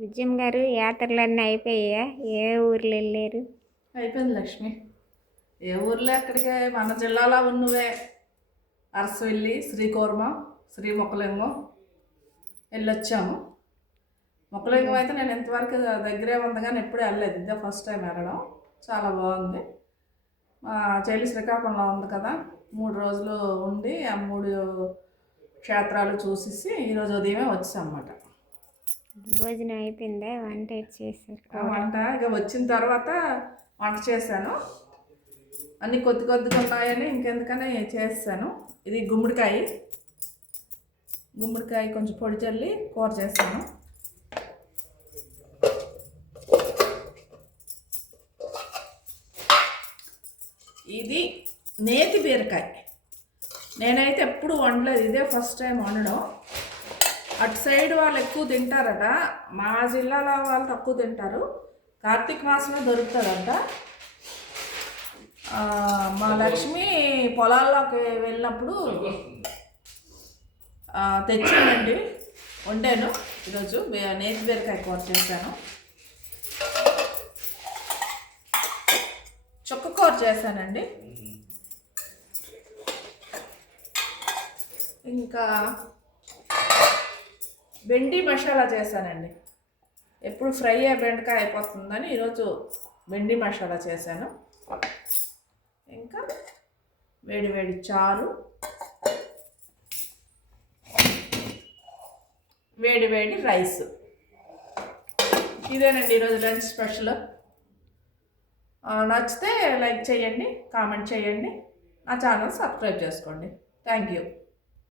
విజయం గారు యాత్రలన్నీ అయిపోయాయా? ఏ ఊర్లు వెళ్ళారు? అయిపోయింది లక్ష్మి. ఏ ఊర్లో ఎక్కడికే, మన జిల్లాలో ఉన్నవే. అరసవెల్లి, శ్రీకూర్మ, శ్రీ మొక్కలింగం వెళ్ళొచ్చాము. మొక్కలింగం అయితే నేను ఇంతవరకు దగ్గరే ఉంది కానీ ఎప్పుడూ వెళ్ళలేదు. ఇదే ఫస్ట్ టైం వెళ్ళడం. చాలా బాగుంది. మా చెల్లి శ్రీకాకుళంలో ఉంది కదా, 3 రోజులు ఉండి ఆ 3 క్షేత్రాలు చూసేసి ఈరోజు ఉదయమే వచ్చామన్నమాట. భోజనం అయిపోయిందా? వంట చేశారు? వంట ఇక వచ్చిన తర్వాత వంట చేశాను. అన్నీ కొద్ది కొద్దిగా ఉన్నాయని ఇంకెందుకని చేస్తాను. ఇది గుమ్మడికాయ కొంచెం పొడి చల్లి కూర చేస్తాను. ఇది నేతి బీరకాయ. నేనైతే ఎప్పుడు వండలేదు, ఇదే ఫస్ట్ టైం వండడం. అటు సైడ్ వాళ్ళు ఎక్కువ తింటారట, మా జిల్లాలో వాళ్ళు తక్కువ తింటారు. కార్తీక మాసంలో దొరుకుతుందంట. మా లక్ష్మి పొలాల్లోకి వెళ్ళినప్పుడు తెచ్చానండి, వండాను. ఈరోజు నేతి బీరకాయ కూర చేశాను. చుక్క కూర చేశానండి. ఇంకా బెండి మసాలా చేశానండి. ఎప్పుడు ఫ్రై బెండకాయ అయిపోతుందని ఈరోజు బెండి మసాలా చేశాను. ఇంకా వేడి వేడి చారు, వేడి వేడి రైస్. ఇదేనండి ఈరోజు లంచ్ స్పెషల్. నచ్చితే లైక్ చేయండి, కామెంట్ చేయండి, నా ఛానల్ సబ్స్క్రైబ్ చేసుకోండి. Thank you.